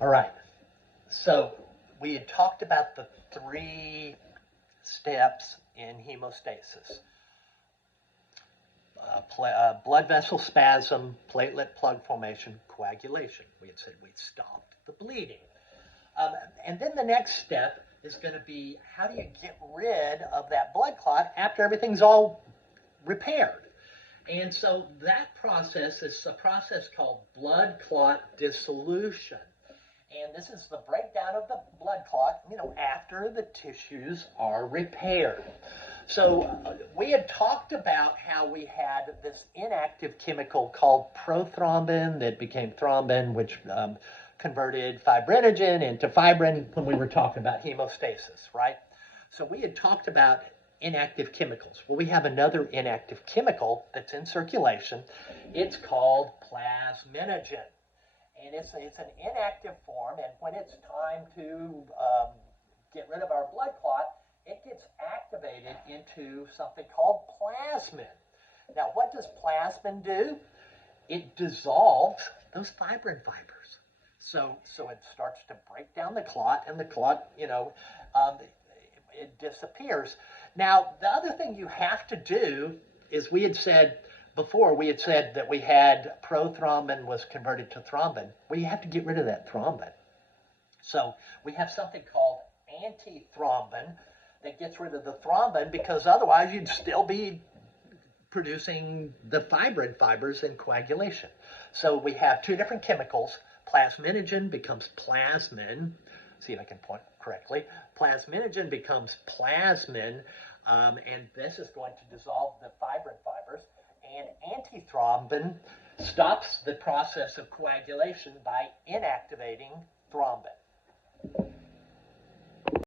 All right. So we had talked about the three steps in hemostasis. Blood vessel spasm, platelet plug formation, coagulation. We had said we'd stopped the bleeding. Um, and then the next step is going to be how do you get rid of that blood clot after everything's all repaired? And so that process is a process called blood clot dissolution. And this is the breakdown of the blood clot, after the tissues are repaired. So we had talked about how we had this inactive chemical called prothrombin that became thrombin, which converted fibrinogen into fibrin when we were talking about hemostasis, right? So we had talked about inactive chemicals. Well, we have another inactive chemical that's in circulation. It's called plasminogen. And it's an inactive form, and when it's time to get rid of our blood clot, it gets activated into something called plasmin. Now, what does plasmin do? It dissolves those fibrin fibers. So it starts to break down the clot, and the clot, it disappears. Now, the other thing you have to do is we had said that we had prothrombin was converted to thrombin. Well, you have to get rid of that thrombin. So we have something called antithrombin that gets rid of the thrombin because otherwise you'd still be producing the fibrin fibers in coagulation. So we have two different chemicals. Plasminogen becomes plasmin. See if I can point correctly. Plasminogen becomes plasmin, and this is going to dissolve the fibrin fibers. And antithrombin stops the process of coagulation by inactivating